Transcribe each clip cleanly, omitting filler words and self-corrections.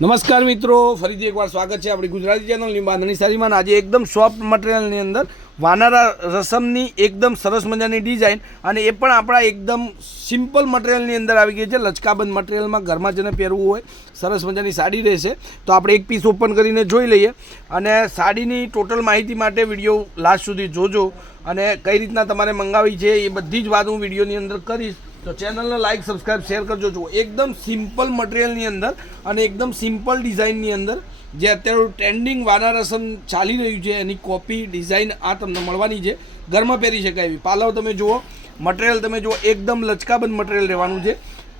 નમસ્કાર મિત્રો, ફરીથી એકવાર સ્વાગત છે આપણી ગુજરાતી ચેનલની બાંધણી સાડીમાં. આજે એકદમ સોફ્ટ મટીરિયલની અંદર વાનારા રસમની એકદમ સરસ મજાની ડિઝાઇન, અને એ પણ આપણા એકદમ સિમ્પલ મટીરિયલની અંદર આવી ગઈ છે. લચકાબંધ મટીરિયલમાં ઘરમાં જેને પહેરવું હોય સરસ મજાની સાડી રહેશે. તો આપણે એક પીસ ઓપન કરીને જોઈ લઈએ, અને સાડીની ટોટલ માહિતી માટે વિડીયો લાસ્ટ સુધી જોજો, અને કઈ રીતના તમારે મંગાવી છે એ બધી જ વાત હું વિડીયોની અંદર કરીશ. તો ચેનલને લાઇક, સબસ્ક્રાઈબ, શેર કરજો. જુઓ, એકદમ સિમ્પલ મટીરિયલની અંદર અને એકદમ સિમ્પલ ડિઝાઇનની અંદર જે અત્યારે ટ્રેન્ડિંગ વાનારસમ ચાલી રહ્યું છે એની કોપી ડિઝાઇન આ તમને મળવાની છે. ઘરમાં પહેરી શકાય એવી. પાલવ તમે જુઓ, મટીરિયલ તમે જુઓ, એકદમ લચકાબંધ મટીરિયલ રહેવાનું છે.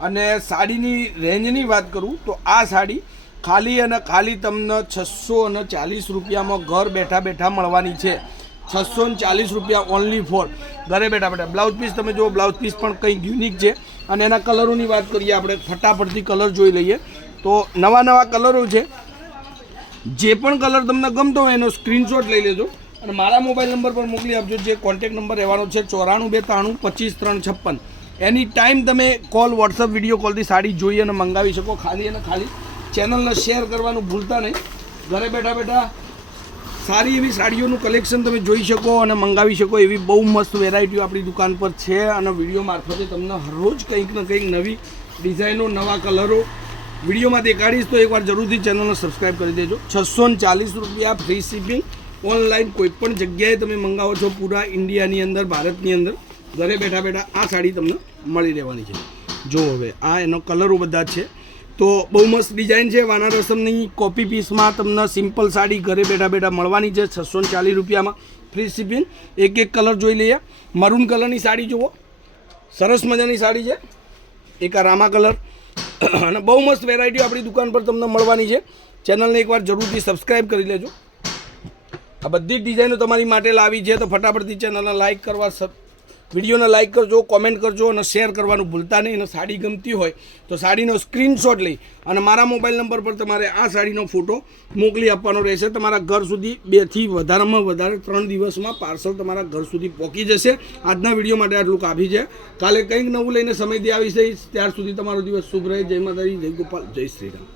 અને સાડીની રેન્જની વાત કરું તો આ સાડી ખાલી અને ખાલી તમને 640 રૂપિયામાં ઘર બેઠા બેઠા મળવાની છે. 640 રૂપિયા ઓનલી ફોર ઘરે બેઠા બેઠા. બ્લાઉઝ પીસ તમે જુઓ, બ્લાઉઝ પીસ પણ કંઈક યુનિક છે. અને એના કલરોની વાત કરીએ આપણે, ફટાફટથી કલર જોઈ લઈએ. તો નવા નવા કલરો છે. જે પણ કલર તમને ગમતો હોય એનો સ્ક્રીનશોટ લઈ લેજો અને મારા મોબાઈલ નંબર પર મોકલી આપજો. જે કોન્ટેક્ટ નંબર રહેવાનો છે 94 293 25 356. એની ટાઈમ તમે કોલ, વોટ્સઅપ, વિડીયો કોલથી સાડી જોઈ અને મંગાવી શકો. ખાલી અને ખાલી ચેનલને શેર કરવાનું ભૂલતા નહીં. ઘરે બેઠા બેઠા સારી એવી સાડીઓનું કલેક્શન તમે જોઈ શકો અને મંગાવી શકો એવી બહુ મસ્ત વેરાયટીઓ આપણી દુકાન પર છે. અને વિડીયો મારફતે તમને હરરોજ કંઈક ને કંઈક નવી ડિઝાઇનો, નવા કલરો વિડીયોમાં દેખાડીશ. તો એકવાર જરૂરથી ચેનલને સબસ્ક્રાઈબ કરી દેજો. 640 રૂપિયા, ફ્રી શિપિંગ. ઓનલાઈન કોઈપણ જગ્યાએ તમે મંગાવો છો પૂરા ઇન્ડિયાની અંદર, ભારતની અંદર, ઘરે બેઠા બેઠા આ સાડી તમને મળી રહેવાની છે. જો હવે આ એનો કલરો બધા છે. તો બહુ મસ્ત ડિઝાઇન છે. વાનારસમની કોપી પીસમાં તમને સિમ્પલ સાડી ઘરે બેઠા બેઠા મળવાની છે 640 રૂપિયામાં, ફ્રી શિપિંગ. એક એક કલર જોઈ લઈએ. મરૂન કલરની સાડી જુઓ, સરસ મજાની સાડી છે. એક આ રામા કલર. અને બહુ મસ્ત વેરાયટીઓ આપણી દુકાન પર તમને મળવાની છે. ચેનલને એકવાર જરૂરથી સબસ્ક્રાઈબ કરી લેજો. આ બધી જ ડિઝાઇનો તમારી માટે લાવી છે. તો ફટાફટથી ચેનલને લાઇક કરવા, વિડીયોને લાઇક કરજો, કોમેન્ટ કરજો અને શેર કરવાનું ભૂલતા નહીં. અને સાડી ગમતી હોય તો સાડીનો સ્ક્રીનશોટ લઈ અને મારા મોબાઈલ નંબર પર તમારે આ સાડીનો ફોટો મોકલી આપવાનો રહેશે. તમારા ઘર સુધી 2 થી વધારેમાં વધારે 3 દિવસમાં પાર્સલ તમારા ઘર સુધી પહોંચી જશે. આજના વિડીયો માટે આટલું કાફી છે. કાલે કંઈક નવું લઈને સમયથી આવી જઈશ. ત્યાર સુધી તમારો દિવસ શુભ રહે. જય માતાજી, જય ગોપાલ, જય શ્રી રામ.